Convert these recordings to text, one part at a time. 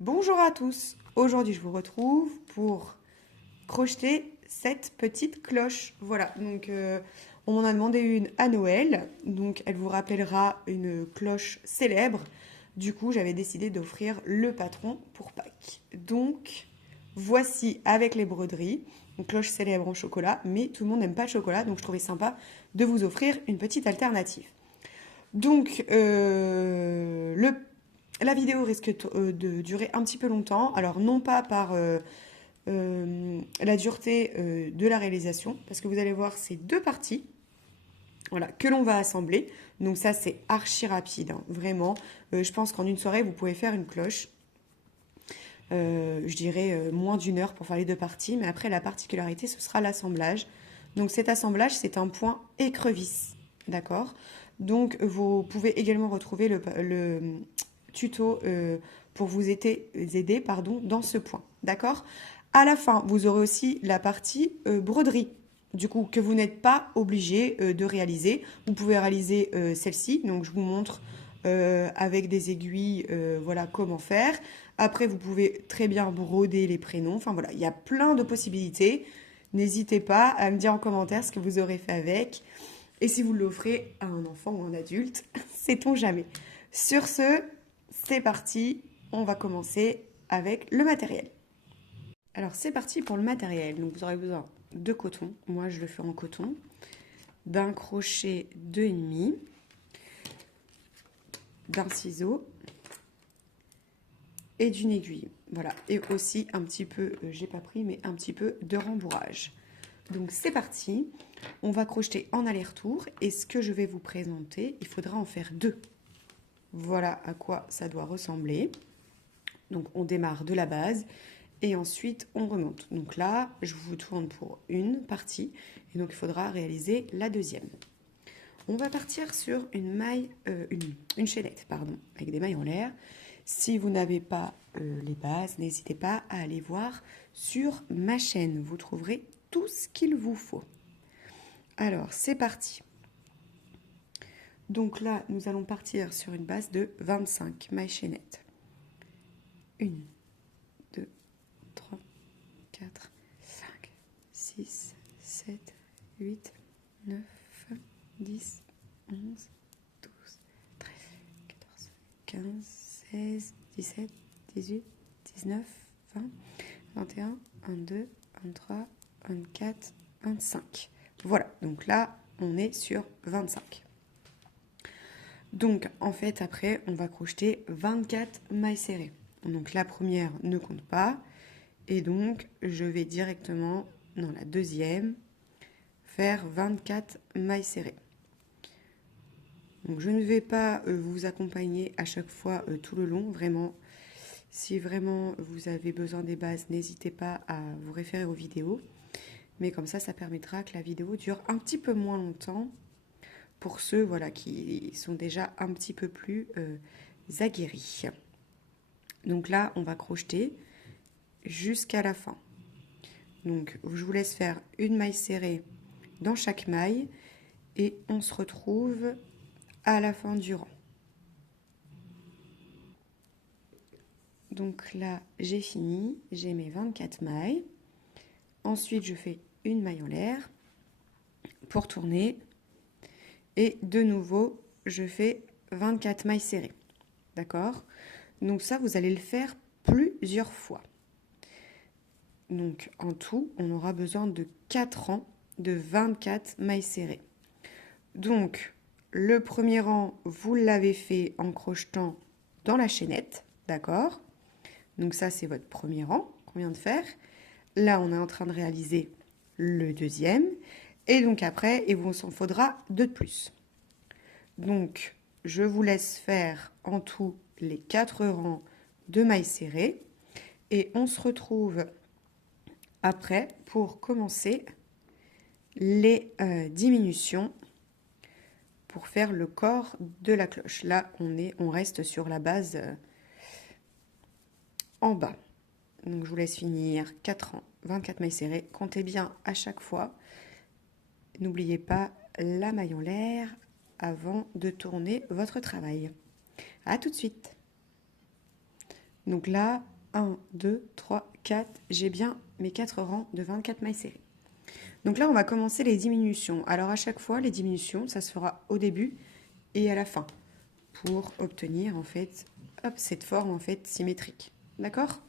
Bonjour à tous, aujourd'hui je vous retrouve pour crocheter cette petite cloche. Voilà, donc on m'en a demandé une à Noël, donc elle vous rappellera une cloche célèbre. Du coup, j'avais décidé d'offrir le patron pour Pâques. Donc, voici avec les broderies, une cloche célèbre en chocolat, mais tout le monde n'aime pas le chocolat, donc je trouvais sympa de vous offrir une petite alternative. Donc, la vidéo risque de durer un petit peu longtemps. Alors, non pas par la dureté de la réalisation, parce que vous allez voir, c'est deux parties, voilà, que l'on va assembler. Donc ça, c'est archi rapide, hein, vraiment. Je pense qu'en une soirée, vous pouvez faire une cloche. Je dirais moins d'une heure pour faire les deux parties, mais après, la particularité, ce sera l'assemblage. Donc cet assemblage, c'est un point écrevisse, d'accord. Donc vous pouvez également retrouver le tuto pour vous aider pardon, dans ce point, d'accord. À la fin, vous aurez aussi la partie broderie, du coup, que vous n'êtes pas obligé de réaliser. Vous pouvez réaliser celle-ci, donc je vous montre avec des aiguilles, voilà comment faire. Après, vous pouvez très bien broder les prénoms. Enfin voilà, il y a plein de possibilités. N'hésitez pas à me dire en commentaire ce que vous aurez fait avec. Et si vous l'offrez à un enfant ou un adulte, sait-on jamais. Sur ce, c'est parti. On va commencer avec le matériel. Alors c'est parti pour le matériel. Donc vous aurez besoin de coton. Moi je le fais en coton. D'un crochet 2,5. D'un ciseau et d'une aiguille. Voilà, et aussi un petit peu, j'ai pas pris, mais un petit peu de rembourrage. Donc c'est parti, on va crocheter en aller-retour et ce que je vais vous présenter, il faudra en faire deux. Voilà à quoi ça doit ressembler. Donc on démarre de la base et ensuite on remonte. Donc là, je vous tourne pour une partie et donc il faudra réaliser la deuxième. On va partir sur une maille, une chaînette, pardon, avec des mailles en l'air. Si vous n'avez pas les bases, n'hésitez pas à aller voir sur ma chaîne. Vous trouverez tout ce qu'il vous faut. Alors, c'est parti. Donc là, nous allons partir sur une base de 25 mailles chaînettes. 1, 2, 3, 4, 5, 6, 7, 8, 9, 10, 11, 12, 13, 14, 15, 16, 17, 18, 19, 20, 21, 22, 23, 24, 25. Voilà, donc là, on est sur 25. Donc, en fait, après, on va crocheter 24 mailles serrées. Donc, la première ne compte pas. Et donc, je vais directement, dans la deuxième, faire 24 mailles serrées. Donc, je ne vais pas vous accompagner à chaque fois tout le long, vraiment. Si vraiment vous avez besoin des bases, n'hésitez pas à vous référer aux vidéos. Mais comme ça permettra que la vidéo dure un petit peu moins longtemps pour ceux voilà, qui sont déjà un petit peu plus aguerris. Donc là, on va crocheter jusqu'à la fin. Donc, je vous laisse faire une maille serrée dans chaque maille et on se retrouve à la fin du rang. Donc là, j'ai fini, j'ai mes 24 mailles. Ensuite, je fais une maille en l'air pour tourner. Et de nouveau, je fais 24 mailles serrées. D'accord? Donc ça, vous allez le faire plusieurs fois. Donc en tout, on aura besoin de 4 rangs de 24 mailles serrées. Donc, le premier rang, vous l'avez fait en crochetant dans la chaînette. D'accord? Donc ça, c'est votre premier rang qu'on vient de faire. Là, on est en train de réaliser le deuxième. Et donc après, il vous en faudra deux de plus. Donc, je vous laisse faire en tout les 4 rangs de mailles serrées. Et on se retrouve après pour commencer les diminutions pour faire le corps de la cloche. Là, on reste sur la base en bas. Donc, je vous laisse finir 4 rangs, 24 mailles serrées. Comptez bien à chaque fois. N'oubliez pas la maille en l'air avant de tourner votre travail. À tout de suite. Donc là, 1, 2, 3, 4, j'ai bien mes 4 rangs de 24 mailles serrées. Donc là, on va commencer les diminutions. Alors à chaque fois, les diminutions, ça se fera au début et à la fin pour obtenir en fait, hop, cette forme en fait symétrique. D'accord?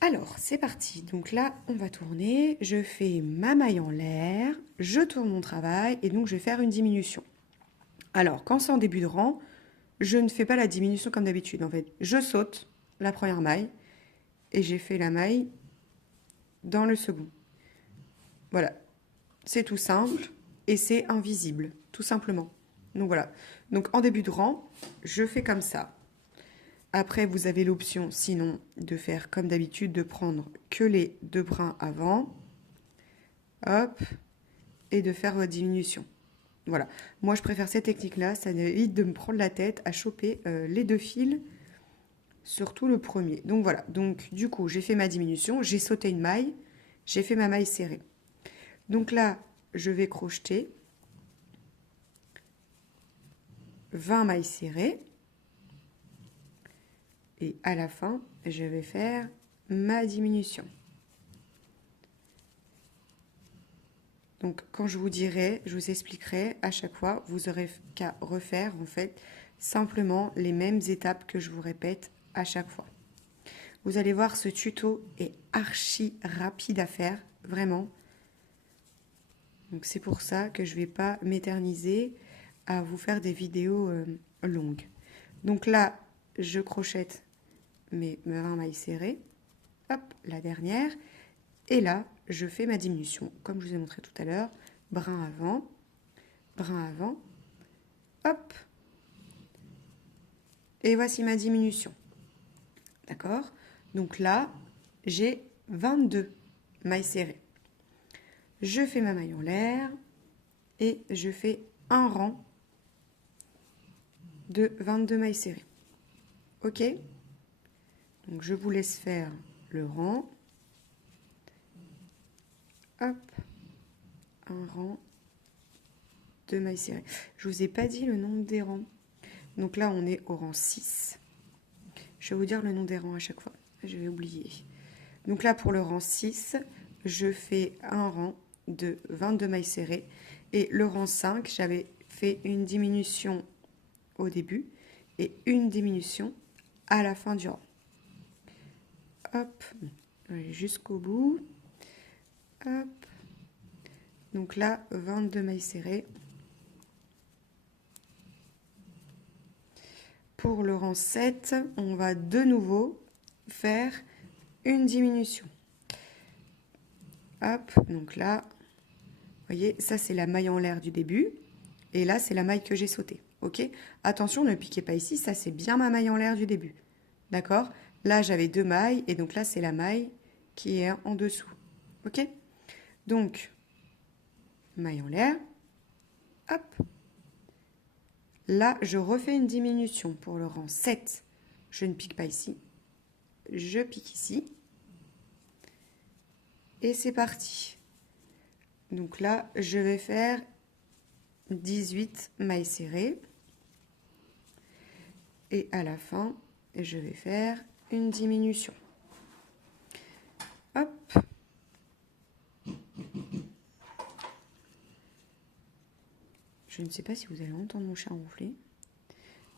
Alors, c'est parti. Donc là, on va tourner. Je fais ma maille en l'air, je tourne mon travail et donc je vais faire une diminution. Alors, quand c'est en début de rang, je ne fais pas la diminution comme d'habitude. En fait, je saute la première maille et j'ai fait la maille dans le second. Voilà, c'est tout simple et c'est invisible, tout simplement. Donc voilà. Donc en début de rang, je fais comme ça. Après, vous avez l'option, sinon, de faire comme d'habitude, de prendre que les 2 brins avant, hop, et de faire votre diminution. Voilà. Moi, je préfère cette technique-là, ça évite de me prendre la tête à choper les 2 fils, surtout le premier. Donc voilà. Donc du coup, j'ai fait ma diminution, j'ai sauté une maille, j'ai fait ma maille serrée. Donc là, je vais crocheter 20 mailles serrées. Et à la fin, je vais faire ma diminution. Donc, quand je vous dirai, je vous expliquerai à chaque fois, vous aurez qu'à refaire en fait simplement les mêmes étapes que je vous répète à chaque fois. Vous allez voir, ce tuto est archi rapide à faire, vraiment. Donc, c'est pour ça que je ne vais pas m'éterniser à vous faire des vidéos longues. Donc là, je crochette mes 20 mailles serrées. Hop, la dernière. Et là, je fais ma diminution, comme je vous ai montré tout à l'heure. Brin avant, hop. Et voici ma diminution. D'accord? Donc là, j'ai 22 mailles serrées. Je fais ma maille en l'air et je fais un rang de 22 mailles serrées. Ok? Donc je vous laisse faire le rang. Hop, un rang de mailles serrées. Je ne vous ai pas dit le nombre des rangs. Donc là, on est au rang 6. Je vais vous dire le nom des rangs à chaque fois. Je vais oublier. Donc là, pour le rang 6, je fais un rang de 22 mailles serrées. Et le rang 5, j'avais fait une diminution au début et une diminution à la fin du rang. Hop, jusqu'au bout. Hop. Donc là, 22 mailles serrées. Pour le rang 7, on va de nouveau faire une diminution. Hop, donc là, vous voyez, ça c'est la maille en l'air du début. Et là, c'est la maille que j'ai sautée. Ok? Attention, ne piquez pas ici, ça c'est bien ma maille en l'air du début. D'accord? Là, j'avais 2 mailles et donc là, c'est la maille qui est en dessous. Ok? Donc, maille en l'air. Hop. Là, je refais une diminution pour le rang 7. Je ne pique pas ici. Je pique ici. Et c'est parti. Donc là, je vais faire 18 mailles serrées. Et à la fin, je vais faire une diminution. Hop. Je ne sais pas si vous allez entendre mon chat ronfler,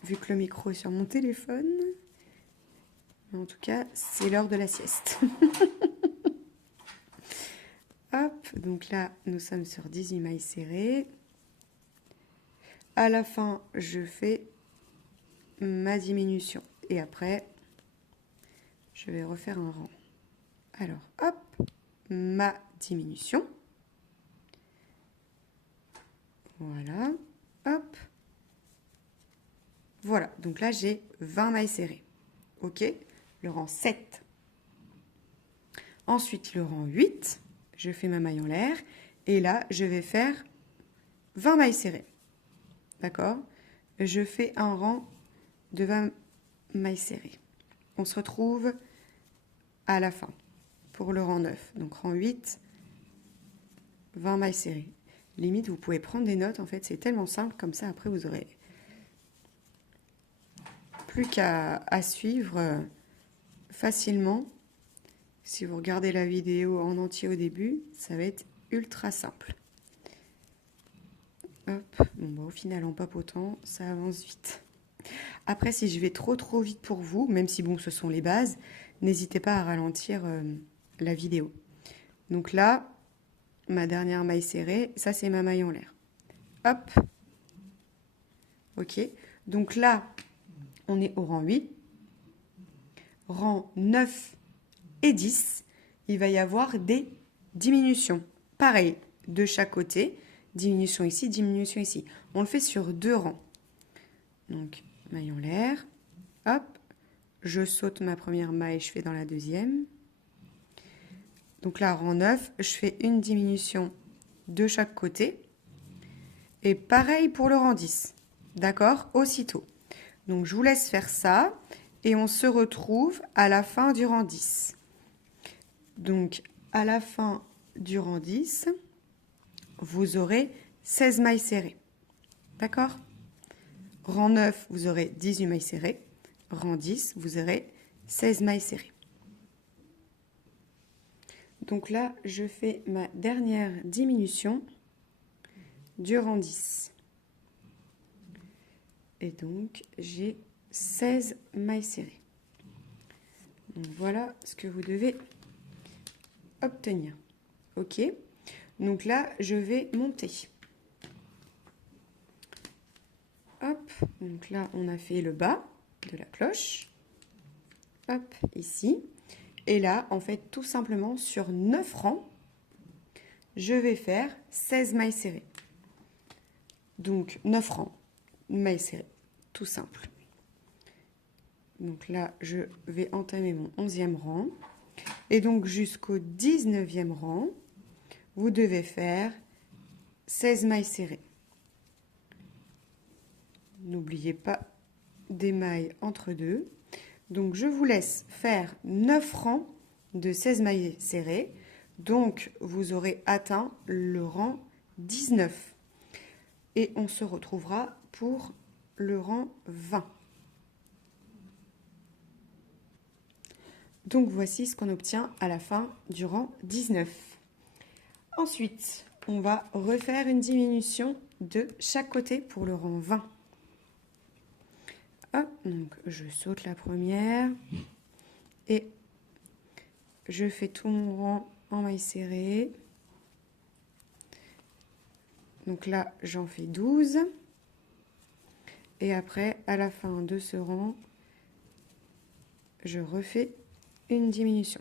vu que le micro est sur mon téléphone. Mais en tout cas, c'est l'heure de la sieste. Hop, donc là, nous sommes sur 18 mailles serrées. À la fin, je fais ma diminution. Et après, je vais refaire un rang. Alors, hop, ma diminution. Voilà, hop. Voilà, donc là, j'ai 20 mailles serrées. Ok, le rang 7. Ensuite, le rang 8, je fais ma maille en l'air. Et là, je vais faire 20 mailles serrées. D'accord? Je fais un rang de 20 mailles serrées. On se retrouve à la fin pour le rang 9. Donc rang 8, 20 mailles serrées. Limite, vous pouvez prendre des notes. En fait, c'est tellement simple comme ça. Après, vous aurez plus qu'à suivre facilement. Si vous regardez la vidéo en entier au début, ça va être ultra simple. Hop. Bon, bah, au final, en papotant, ça avance vite. Après, si je vais trop vite pour vous, même si bon, ce sont les bases, n'hésitez pas à ralentir la vidéo. Donc là, ma dernière maille serrée, ça c'est ma maille en l'air. Hop. Ok. Donc là, on est au rang 8. Rang 9 et 10, il va y avoir des diminutions. Pareil, de chaque côté, diminution ici, diminution ici. On le fait sur 2 rangs. Donc, maille en l'air, hop, je saute ma première maille, je fais dans la deuxième. Donc là, rang 9, je fais une diminution de chaque côté. Et pareil pour le rang 10. D'accord? Aussitôt. Donc, je vous laisse faire ça et on se retrouve à la fin du rang 10. Donc, à la fin du rang 10, vous aurez 16 mailles serrées. D'accord? Rang 9, vous aurez 18 mailles serrées. Rang 10, vous aurez 16 mailles serrées. Donc là, je fais ma dernière diminution du rang 10. Et donc, j'ai 16 mailles serrées. Donc, voilà ce que vous devez obtenir. Ok? Donc là, je vais monter. Hop, donc là, on a fait le bas de la cloche. Hop, ici. Et là, en fait, tout simplement, sur 9 rangs, je vais faire 16 mailles serrées. Donc, 9 rangs, mailles serrées, tout simple. Donc là, je vais entamer mon 11e rang. Et donc, jusqu'au 19e rang, vous devez faire 16 mailles serrées. N'oubliez pas des mailles entre deux. Donc, je vous laisse faire 9 rangs de 16 mailles serrées. Donc, vous aurez atteint le rang 19. Et on se retrouvera pour le rang 20. Donc, voici ce qu'on obtient à la fin du rang 19. Ensuite, on va refaire une diminution de chaque côté pour le rang 20. Hop, donc je saute la première et je fais tout mon rang en mailles serrées. Donc là, j'en fais 12. Et après, à la fin de ce rang, je refais une diminution.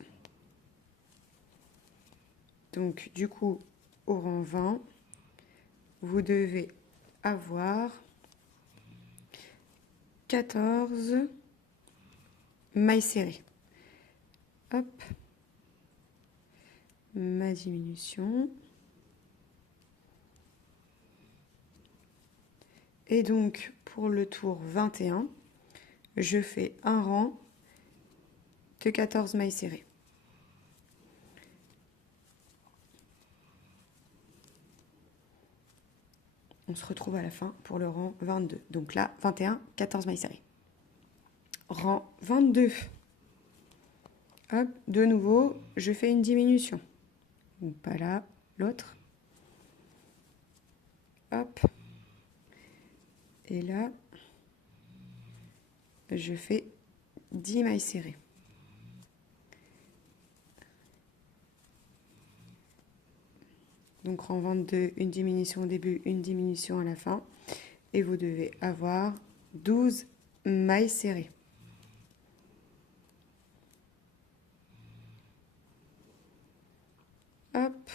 Donc, du coup, au rang 20, vous devez avoir 14 mailles serrées. Hop, ma diminution. Et donc, pour le tour 21, je fais un rang de 14 mailles serrées. On se retrouve à la fin pour le rang 22. Donc là, 21, 14 mailles serrées. Rang 22. Hop, de nouveau, je fais une diminution. Donc pas là, l'autre. Hop. Et là, je fais 10 mailles serrées. Donc rang 22, une diminution au début, une diminution à la fin. Et vous devez avoir 12 mailles serrées. Hop.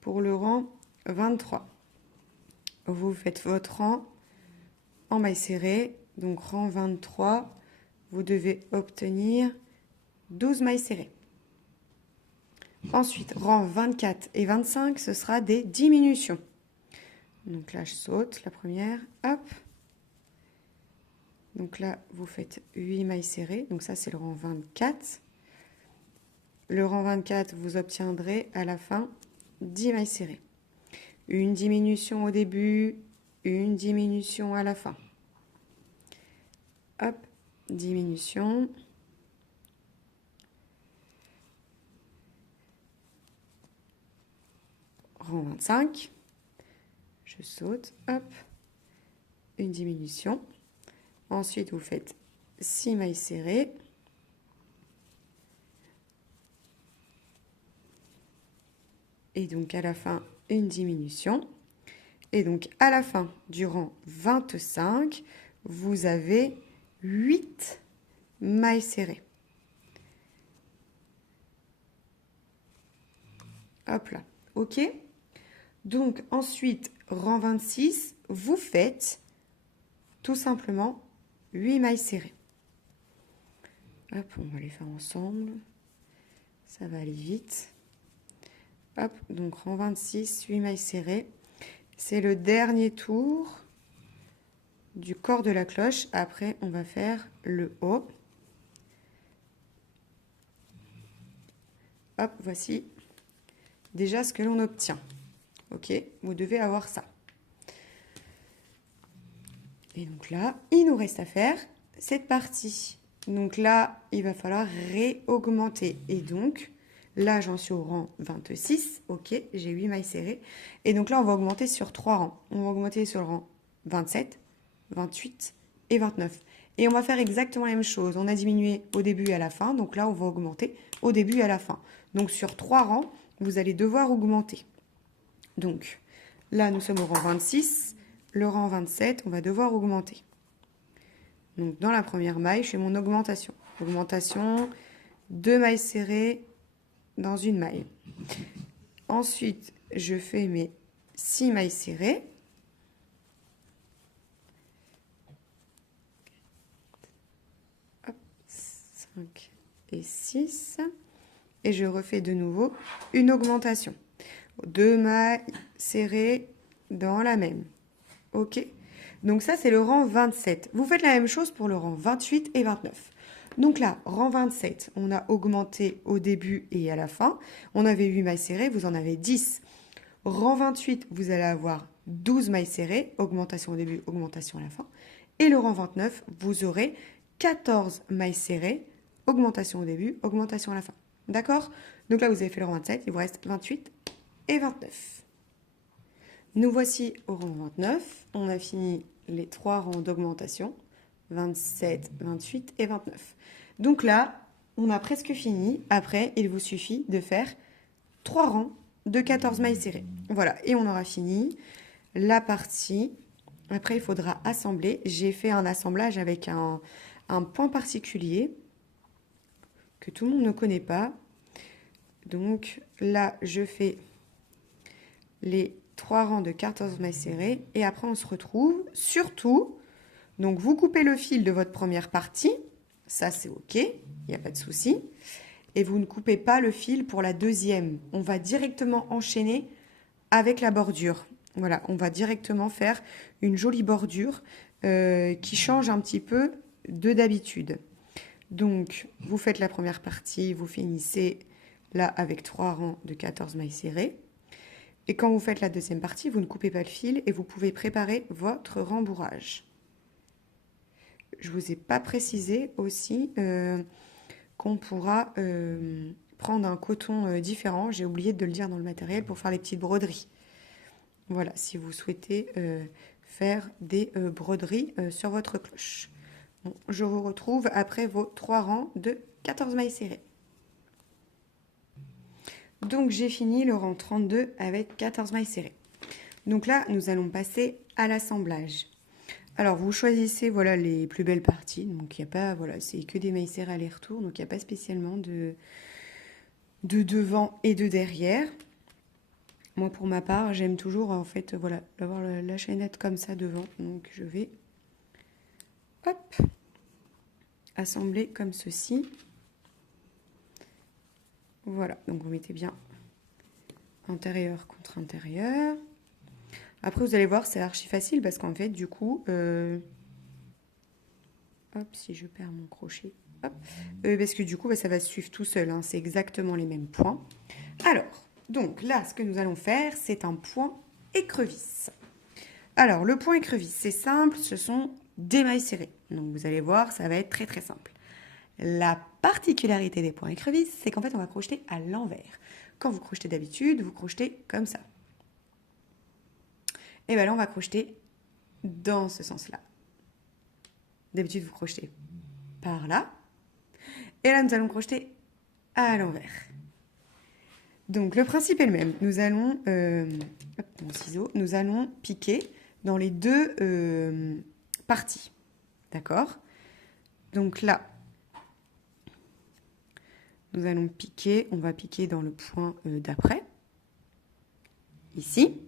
Pour le rang 23, vous faites votre rang en mailles serrées. Donc rang 23, vous devez obtenir 12 mailles serrées. Ensuite, rang 24 et 25, ce sera des diminutions. Donc là, je saute la première, hop. Donc là, vous faites 8 mailles serrées. Donc ça, c'est le rang 24. Le rang 24, vous obtiendrez à la fin 10 mailles serrées. Une diminution au début, une diminution à la fin. hop, diminution. Rang 25. Je saute, hop, une diminution. Ensuite, vous faites 6 mailles serrées. Et donc, à la fin, une diminution. Et donc, à la fin du rang 25, vous avez 8 mailles serrées. Hop là, ok. Donc, ensuite, rang 26, vous faites tout simplement 8 mailles serrées. Hop, on va les faire ensemble. Ça va aller vite. Hop, donc rang 26, 8 mailles serrées. C'est le dernier tour du corps de la cloche. Après, on va faire le haut. Hop, voici déjà ce que l'on obtient. Ok, vous devez avoir ça. Et donc là, il nous reste à faire cette partie. Donc là, il va falloir réaugmenter. Et donc, là, j'en suis au rang 26. Ok, j'ai 8 mailles serrées. Et donc là, on va augmenter sur 3 rangs. On va augmenter sur le rang 27, 28 et 29. Et on va faire exactement la même chose. On a diminué au début et à la fin. Donc là, on va augmenter au début et à la fin. Donc sur 3 rangs, vous allez devoir augmenter. Donc là, nous sommes au rang 26. Le rang 27, on va devoir augmenter. Donc dans la première maille, je fais mon augmentation. Augmentation, 2 mailles serrées dans une maille. Ensuite, je fais mes 6 mailles serrées. Hop, 5 et 6. Et je refais de nouveau une augmentation. 2 mailles serrées dans la même. Ok, donc ça c'est le rang 27. Vous faites la même chose pour le rang 28 et 29. Donc là, rang 27, on a augmenté au début et à la fin. On avait 8 mailles serrées, vous en avez 10. Rang 28, vous allez avoir 12 mailles serrées, augmentation au début, augmentation à la fin. Et le rang 29, vous aurez 14 mailles serrées, augmentation au début, augmentation à la fin. D'accord? Donc là, vous avez fait le rang 27, il vous reste 28 et 29. Nous voici au rang 29. On a fini les 3 rangs d'augmentation. 27, 28 et 29. Donc là, on a presque fini. Après, il vous suffit de faire 3 rangs de 14 mailles serrées. Voilà, et on aura fini la partie. Après, il faudra assembler. J'ai fait un assemblage avec un point particulier que tout le monde ne connaît pas. Donc là, je fais les 3 rangs de 14 mailles serrées et après on se retrouve. Surtout, donc vous coupez le fil de votre première partie, ça c'est ok, il n'y a pas de souci, et vous ne coupez pas le fil pour la deuxième. On va directement enchaîner avec la bordure. Voilà, on va directement faire une jolie bordure qui change un petit peu de d'habitude. Donc vous faites la première partie, vous finissez là avec 3 rangs de 14 mailles serrées. Et quand vous faites la deuxième partie, vous ne coupez pas le fil et vous pouvez préparer votre rembourrage. Je ne vous ai pas précisé aussi qu'on pourra prendre un coton différent. J'ai oublié de le dire dans le matériel pour faire les petites broderies. Voilà, si vous souhaitez faire des broderies sur votre cloche. Bon, je vous retrouve après vos 3 rangs de 14 mailles serrées. Donc j'ai fini le rang 32 avec 14 mailles serrées. Donc là, nous allons passer à l'assemblage. Alors vous choisissez voilà les plus belles parties. Donc il n'y a pas, voilà, c'est que des mailles serrées aller-retour. Donc il n'y a pas spécialement de devant et de derrière. Moi pour ma part, j'aime toujours en fait voilà avoir la chaînette comme ça devant. Donc je vais hop assembler comme ceci. Voilà, donc vous mettez bien intérieur contre intérieur. Après, vous allez voir, c'est archi facile parce qu'en fait, du coup, hop, si je perds mon crochet, hop, parce que du coup, ça va se suivre tout seul. Hein, c'est exactement les mêmes points. Alors, donc là, ce que nous allons faire, c'est un point écrevisse. Alors, le point écrevisse, c'est simple, ce sont des mailles serrées. Donc vous allez voir, ça va être très très simple. La particularité des points écrevisses, c'est qu'en fait on va crocheter à l'envers. Quand vous crochetez d'habitude, vous crochetez comme ça. Et bien là on va crocheter dans ce sens-là. D'habitude vous crochetez par là. Et là nous allons crocheter à l'envers. Donc le principe est le même. Nous allons, mon ciseau, nous allons piquer dans les deux parties. D'accord? Donc là, nous allons piquer, on va piquer dans le point d'après, ici.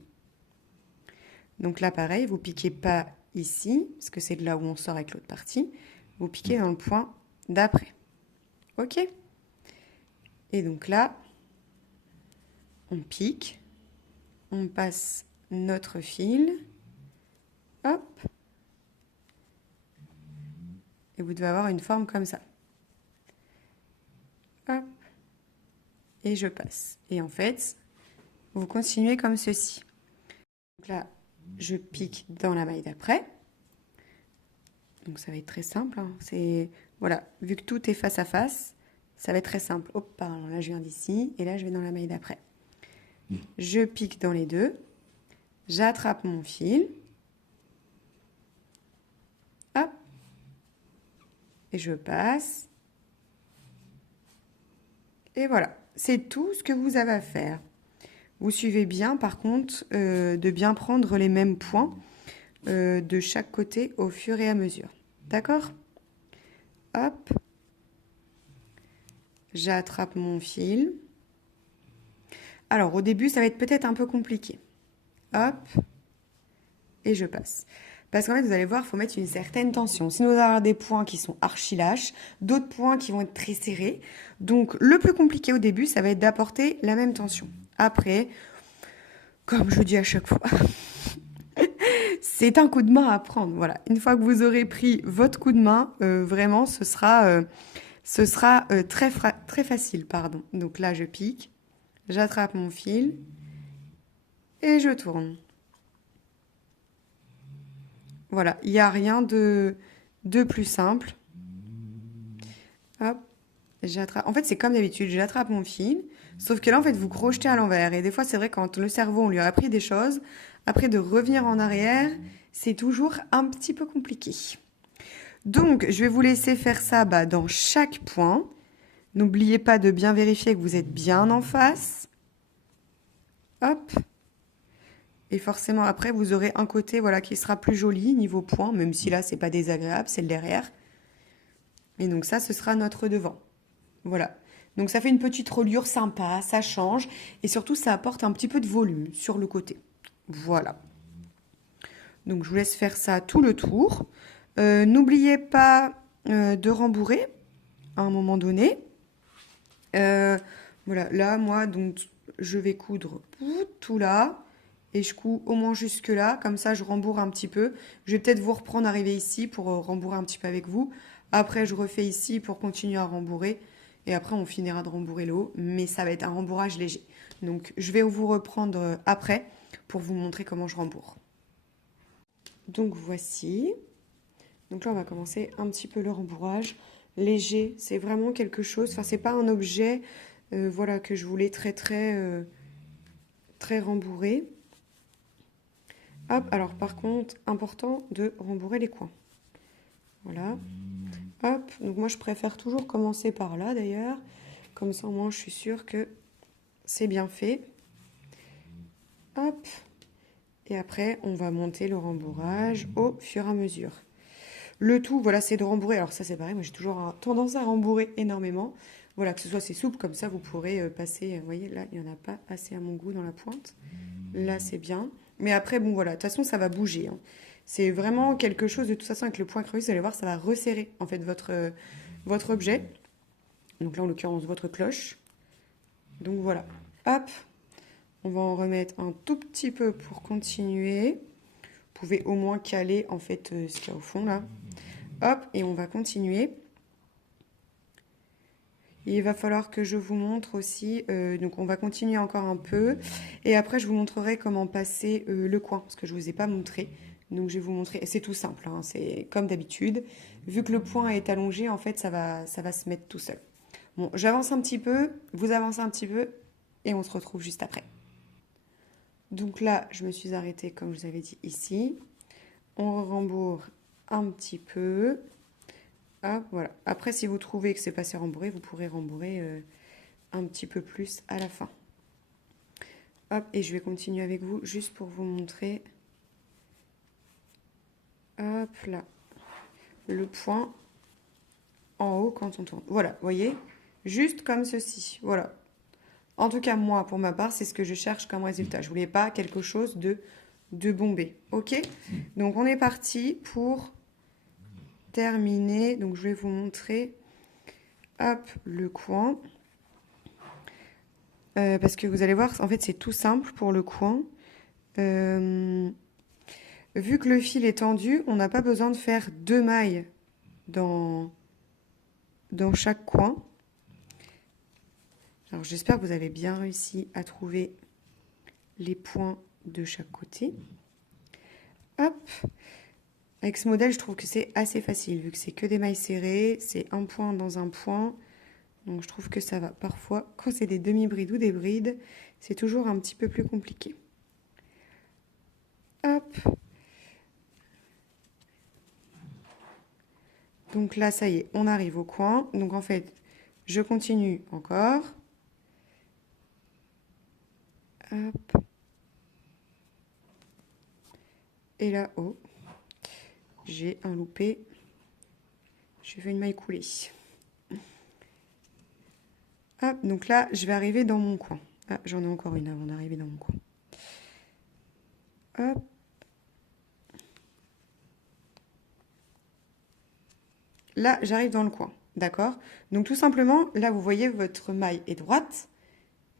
Donc là, pareil, vous piquez pas ici, parce que c'est de là où on sort avec l'autre partie. Vous piquez dans le point d'après. Ok? Et donc là, on pique, on passe notre fil, hop, et vous devez avoir une forme comme ça. Hop, et je passe. Et en fait, vous continuez comme ceci. Donc là, je pique dans la maille d'après. Donc ça va être très simple. Hein. C'est, voilà, vu que tout est face à face, ça va être très simple. Hop, pardon, là je viens d'ici, et là je vais dans la maille d'après. Je pique dans les deux, j'attrape mon fil, hop, et je passe. Et voilà, c'est tout ce que vous avez à faire. Vous suivez bien, par contre, de bien prendre les mêmes points de chaque côté au fur et à mesure. D'accord? Hop, j'attrape mon fil. Alors, au début, ça va être peut-être un peu compliqué. Hop, et je passe. Parce qu'en fait, vous allez voir, il faut mettre une certaine tension. Sinon, vous allez avoir des points qui sont archi lâches, d'autres points qui vont être très serrés. Donc, le plus compliqué au début, ça va être d'apporter la même tension. Après, comme je dis à chaque fois, c'est un coup de main à prendre. Voilà. Une fois que vous aurez pris votre coup de main, vraiment, ce sera très facile. Pardon. Donc là, je pique, j'attrape mon fil et je tourne. Voilà, il n'y a rien de plus simple. Hop, j'attrape. En fait, c'est comme d'habitude, j'attrape mon fil, sauf que là, en fait, vous crochetez à l'envers. Et des fois, c'est vrai, quand le cerveau, on lui a appris des choses, après de revenir en arrière, c'est toujours un petit peu compliqué. Donc, je vais vous laisser faire ça dans chaque point. N'oubliez pas de bien vérifier que vous êtes bien en face. Hop. Et forcément, après, vous aurez un côté voilà, qui sera plus joli niveau point, même si là, c'est pas désagréable, c'est le derrière. Et donc ça, ce sera notre devant. Voilà. Donc ça fait une petite reliure sympa, ça change. Et surtout, ça apporte un petit peu de volume sur le côté. Voilà. Donc je vous laisse faire ça tout le tour. N'oubliez pas de rembourrer à un moment donné. Voilà, là, moi, donc, je vais coudre tout là. Et je couds au moins jusque là, comme ça je rembourre un petit peu. Je vais peut-être vous reprendre, arriver ici pour rembourrer un petit peu avec vous. Après je refais ici pour continuer à rembourrer. Et après on finira de rembourrer le haut, mais ça va être un rembourrage léger. Donc je vais vous reprendre après pour vous montrer comment je rembourre. Donc voici. Donc là on va commencer un petit peu le rembourrage. Léger, c'est vraiment quelque chose, enfin c'est pas un objet voilà, que je voulais très rembourré. Hop, alors par contre, important de rembourrer les coins. Voilà. Hop, donc moi je préfère toujours commencer par là d'ailleurs. Comme ça au moins je suis sûre que c'est bien fait. Hop. Et après on va monter le rembourrage au fur et à mesure. Le tout, voilà, c'est de rembourrer. Alors ça c'est pareil, moi j'ai toujours tendance à rembourrer énormément. Voilà, que ce soit assez souple, comme ça vous pourrez passer, vous voyez là il n'y en a pas assez à mon goût dans la pointe. Là c'est bien. Mais après, bon voilà, de toute façon, ça va bouger. Hein. C'est vraiment quelque chose, de toute façon, avec le point crevé, vous allez voir, ça va resserrer, en fait, votre objet. Donc là, en l'occurrence, votre cloche. Donc voilà. Hop. On va en remettre un tout petit peu pour continuer. Vous pouvez au moins caler, en fait, ce qu'il y a au fond, là. Hop. Et on va continuer. Et il va falloir que je vous montre aussi, donc on va continuer encore un peu, et après je vous montrerai comment passer le coin, parce que je ne vous ai pas montré. Donc je vais vous montrer, c'est tout simple, hein, c'est comme d'habitude. Vu que le point est allongé, en fait, ça va se mettre tout seul. Bon, j'avance un petit peu, vous avancez un petit peu, et on se retrouve juste après. Donc là, je me suis arrêtée, comme je vous avais dit, ici. On rembourre un petit peu. Hop, voilà. Après, si vous trouvez que c'est pas assez rembourré, vous pourrez rembourrer un petit peu plus à la fin. Hop, et je vais continuer avec vous, juste pour vous montrer. Hop là. Le point en haut quand on tourne. Voilà, vous voyez? Juste comme ceci. Voilà. En tout cas, moi, pour ma part, c'est ce que je cherche comme résultat. Je voulais pas quelque chose de bombé. OK? Donc, on est parti pour terminer. Donc, je vais vous montrer, hop, le coin. Parce que vous allez voir, en fait, c'est tout simple pour le coin. Vu que le fil est tendu, on n'a pas besoin de faire 2 mailles dans chaque coin. Alors j'espère que vous avez bien réussi à trouver les points de chaque côté. Hop. Avec ce modèle, je trouve que c'est assez facile, vu que c'est que des mailles serrées, c'est un point dans un point. Donc je trouve que ça va. Parfois, quand c'est des demi-brides ou des brides, c'est toujours un petit peu plus compliqué. Hop. Donc là, ça y est, on arrive au coin. Donc en fait, je continue encore. Hop. Et là-haut, j'ai un loupé. Je fais une maille coulée. Hop, donc là, je vais arriver dans mon coin. Ah, j'en ai encore une avant d'arriver dans mon coin. Hop. Là, j'arrive dans le coin, d'accord? Donc tout simplement, là, vous voyez, votre maille est droite,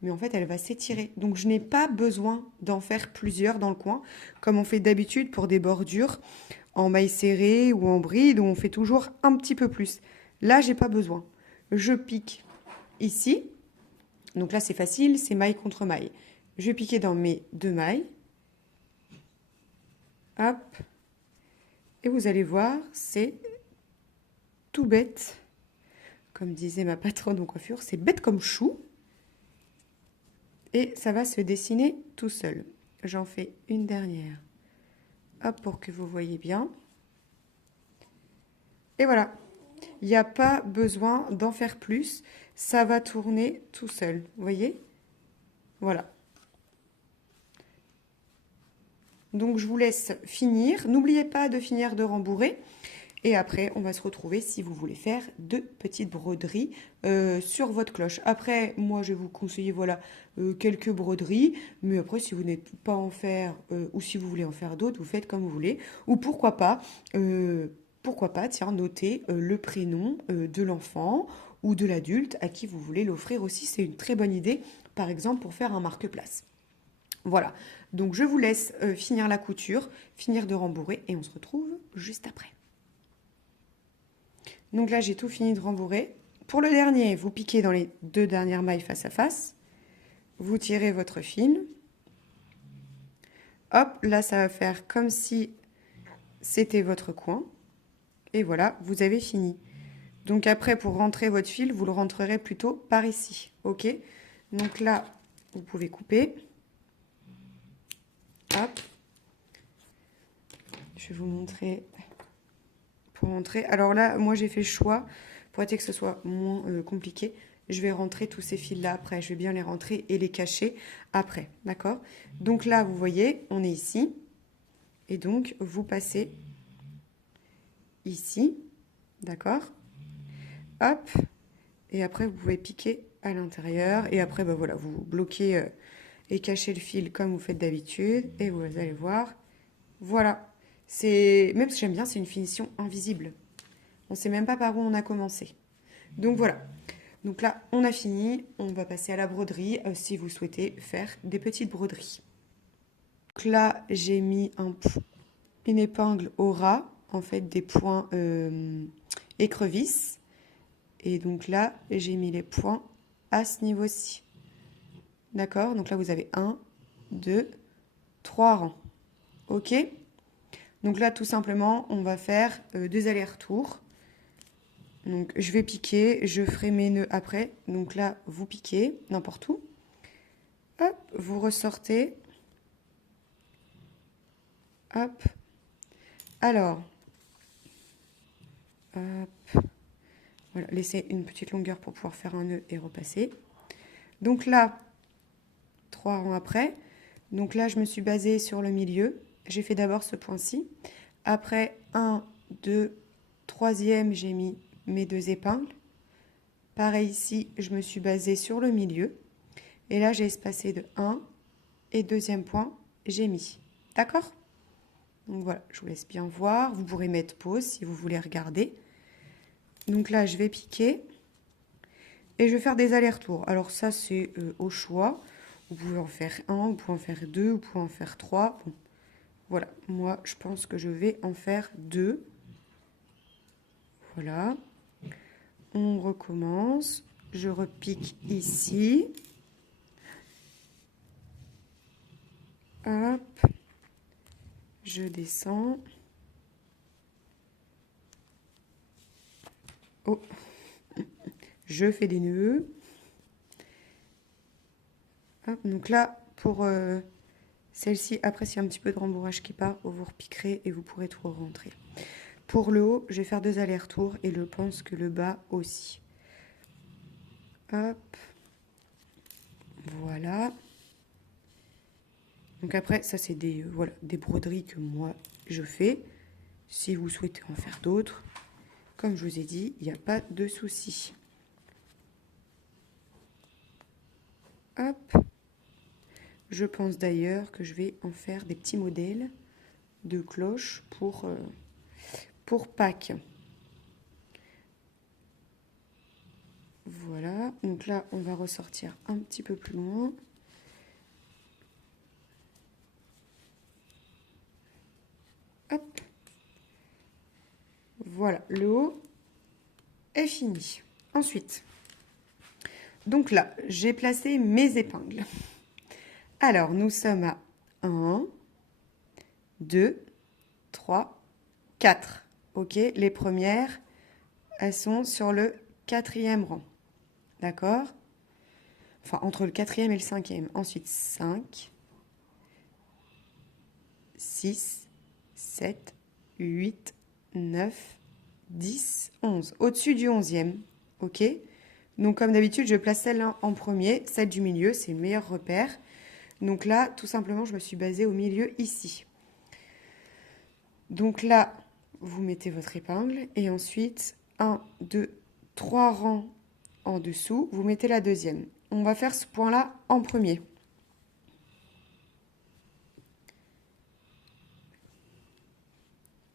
mais en fait, elle va s'étirer. Donc je n'ai pas besoin d'en faire plusieurs dans le coin, comme on fait d'habitude pour des bordures en maille serrée ou en bride, où on fait toujours un petit peu plus. Là, j'ai pas besoin. Je pique ici. Donc là, c'est facile, c'est maille contre maille. Je vais piquer dans mes 2 mailles. Hop. Et vous allez voir, c'est tout bête. Comme disait ma patronne en coiffure, c'est bête comme chou. Et ça va se dessiner tout seul. J'en fais une dernière. Hop, pour que vous voyez bien. Et voilà. Il n'y a pas besoin d'en faire plus. Ça va tourner tout seul. Vous voyez? Voilà. Donc, je vous laisse finir. N'oubliez pas de finir de rembourrer. Et après, on va se retrouver si vous voulez faire de petites broderies sur votre cloche. Après, moi, je vais vous conseiller, voilà, quelques broderies. Mais après, si vous n'êtes pas en faire ou si vous voulez en faire d'autres, vous faites comme vous voulez. Ou pourquoi pas, tiens, noter le prénom de l'enfant ou de l'adulte à qui vous voulez l'offrir aussi. C'est une très bonne idée, par exemple, pour faire un marque-place. Voilà, donc je vous laisse finir la couture, finir de rembourrer et on se retrouve juste après. Donc là, j'ai tout fini de rembourrer. Pour le dernier, vous piquez dans les 2 dernières mailles face à face. Vous tirez votre fil. Hop, là, ça va faire comme si c'était votre coin. Et voilà, vous avez fini. Donc après, pour rentrer votre fil, vous le rentrerez plutôt par ici. OK? Donc là, vous pouvez couper. Hop. Je vais vous montrer pour rentrer. Alors là, moi, j'ai fait le choix pour éviter que ce soit moins compliqué. Je vais rentrer tous ces fils-là après. Je vais bien les rentrer et les cacher après. D'accord? Donc là, vous voyez, on est ici. Et donc, vous passez ici. D'accord? Hop. Et après, vous pouvez piquer à l'intérieur. Et après, bah, voilà, vous bloquez et cachez le fil comme vous faites d'habitude. Et vous allez voir. Voilà. Même si j'aime bien, c'est une finition invisible. On ne sait même pas par où on a commencé. Donc voilà. Donc là, on a fini. On va passer à la broderie si vous souhaitez faire des petites broderies. Donc là, j'ai mis une épingle au ras, en fait des points écrevisses. Et donc là, j'ai mis les points à ce niveau-ci. D'accord? Donc là, vous avez 1, 2, 3 rangs. OK? Donc là, tout simplement, on va faire 2 allers-retours. Donc je vais piquer, je ferai mes nœuds après. Donc là, vous piquez n'importe où. Hop, vous ressortez. Hop. Alors, hop. Voilà, laissez une petite longueur pour pouvoir faire un nœud et repasser. Donc là, 3 rangs après. Donc là, je me suis basée sur le milieu. J'ai fait d'abord ce point-ci. Après, 1, 2, troisième, j'ai mis mes 2 épingles. Pareil ici, je me suis basée sur le milieu. Et là, j'ai espacé de 1 et deuxième point, j'ai mis. D'accord? Donc voilà, je vous laisse bien voir. Vous pourrez mettre pause si vous voulez regarder. Donc là, je vais piquer et je vais faire des allers-retours. Alors ça, c'est au choix. Vous pouvez en faire 1, vous pouvez en faire 2, vous pouvez en faire 3. Bon, voilà, moi, je pense que je vais en faire 2. Voilà. On recommence. Je repique ici. Hop. Je descends. Oh. Je fais des nœuds. Hop. Donc là, pour celle-ci, après, s'il y a un petit peu de rembourrage qui part, vous repiquerez et vous pourrez tout rentrer. Pour le haut, je vais faire 2 allers-retours et je pense que le bas aussi. Hop. Voilà. Donc après, ça c'est des, voilà, des broderies que moi je fais. Si vous souhaitez en faire d'autres, comme je vous ai dit, il n'y a pas de souci. Hop. Je pense d'ailleurs que je vais en faire des petits modèles de cloches pour Pâques. Voilà, donc là on va ressortir un petit peu plus loin. Hop. Voilà, le haut est fini. Ensuite, donc là, j'ai placé mes épingles. Alors, nous sommes à 1, 2, 3, 4. Ok, les premières, elles sont sur le 4e rang. D'accord? Enfin, entre le 4e et le 5e. Ensuite, 5, 6, 7, 8, 9, 10, 11. Au-dessus du 11e. Ok? Donc, comme d'habitude, je place celle-là en premier. Celle du milieu, c'est le meilleur repère. Donc là, tout simplement, je me suis basée au milieu ici. Donc là, vous mettez votre épingle et ensuite, 1, 2, 3 rangs en dessous, vous mettez la deuxième. On va faire ce point-là en premier.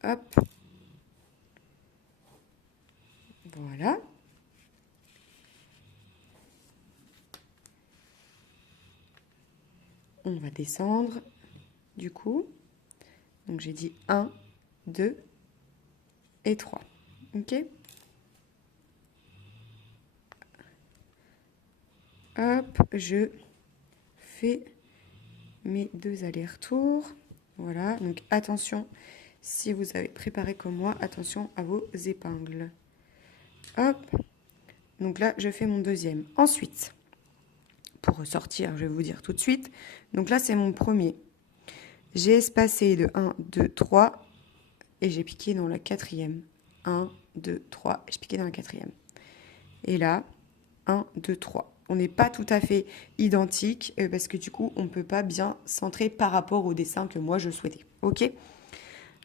Hop. Voilà. On va descendre du coup. Donc j'ai dit 1, 2 et 3. Ok? Hop, je fais mes 2 allers-retours. Voilà, donc attention, si vous avez préparé comme moi, attention à vos épingles. Hop, donc là, je fais mon deuxième. Ensuite, pour ressortir, je vais vous dire tout de suite. Donc là, c'est mon premier. J'ai espacé de 1, 2, 3 et j'ai piqué dans la quatrième. 1, 2, 3, j'ai piqué dans la quatrième. Et là, 1, 2, 3. On n'est pas tout à fait identique parce que du coup, on ne peut pas bien centrer par rapport au dessin que moi je souhaitais. Ok?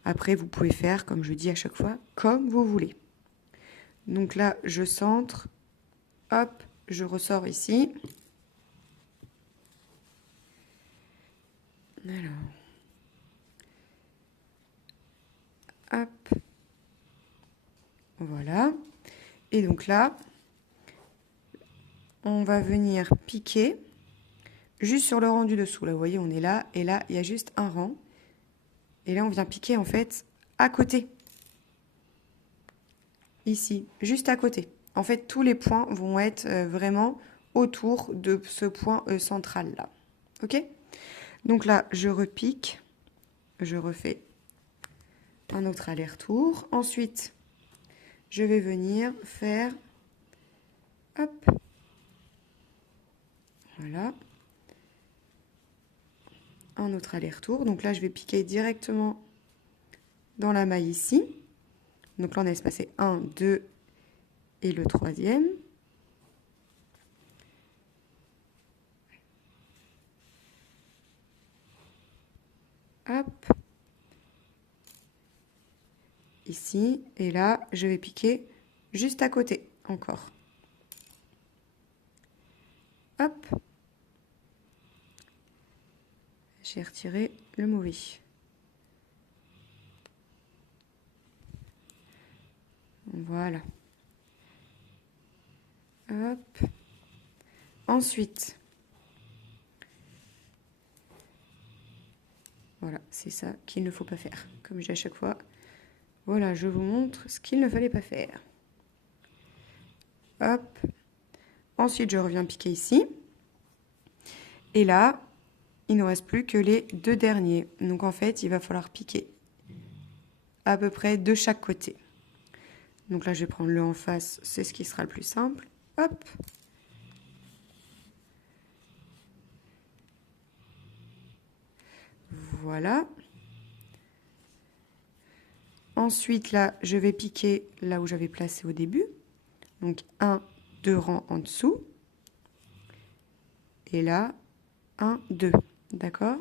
Après, vous pouvez faire, comme je dis à chaque fois, comme vous voulez. Donc là, je centre. Hop, je ressors ici. Alors. Hop. Voilà. Et donc là, on va venir piquer juste sur le rang du dessous. Là, vous voyez, on est là. Et là, il y a juste un rang. Et là, on vient piquer, en fait, à côté. Ici, juste à côté. En fait, tous les points vont être vraiment autour de ce point central-là. OK? Donc là, je repique. Je refais un autre aller-retour. Ensuite, je vais venir faire, hop, voilà, un autre aller-retour. Donc là, je vais piquer directement dans la maille ici. Donc là, on a espacé 1, 2 et le troisième. Hop. Ici. Et là, je vais piquer juste à côté encore. Hop. J'ai retiré le mauvais. Voilà. Hop. Ensuite, voilà, c'est ça qu'il ne faut pas faire. Comme je dis à chaque fois, voilà, je vous montre ce qu'il ne fallait pas faire. Hop. Ensuite, je reviens piquer ici. Et là, il ne reste plus que les deux derniers. Donc en fait, il va falloir piquer à peu près de chaque côté. Donc là, je vais prendre le en face, c'est ce qui sera le plus simple. Hop. Voilà. Ensuite, là, je vais piquer là où j'avais placé au début. Donc, 1, 2 rangs en dessous. Et là, 1, 2. D'accord ?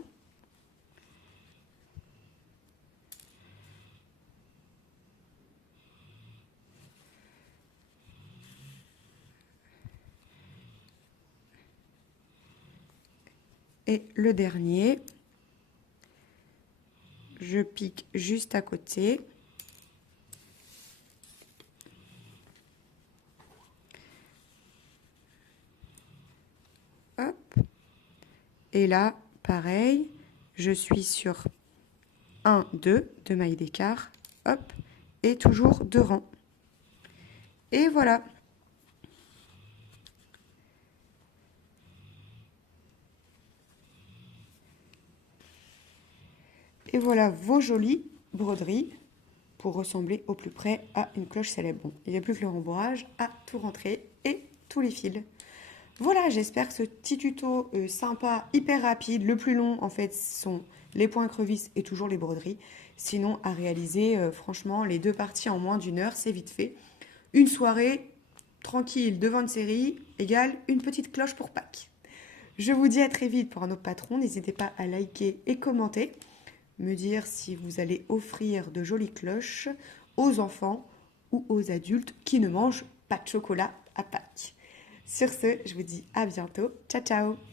Et le dernier, je pique juste à côté. Hop. Et là, pareil, je suis sur 1, 2, 2 mailles d'écart. Hop. Et toujours 2 rangs. Et voilà. Et voilà vos jolies broderies pour ressembler au plus près à une cloche célèbre. Bon, il n'y a plus que le rembourrage à tout rentrer et tous les fils. Voilà, j'espère que ce petit tuto sympa, hyper rapide, le plus long en fait sont les points crevisses et toujours les broderies. Sinon, à réaliser, franchement, les deux parties en moins d'une heure, c'est vite fait. Une soirée tranquille devant une série égale une petite cloche pour Pâques. Je vous dis à très vite pour un autre patron. N'hésitez pas à liker et commenter. Me dire si vous allez offrir de jolies cloches aux enfants ou aux adultes qui ne mangent pas de chocolat à Pâques. Sur ce, je vous dis à bientôt. Ciao, ciao!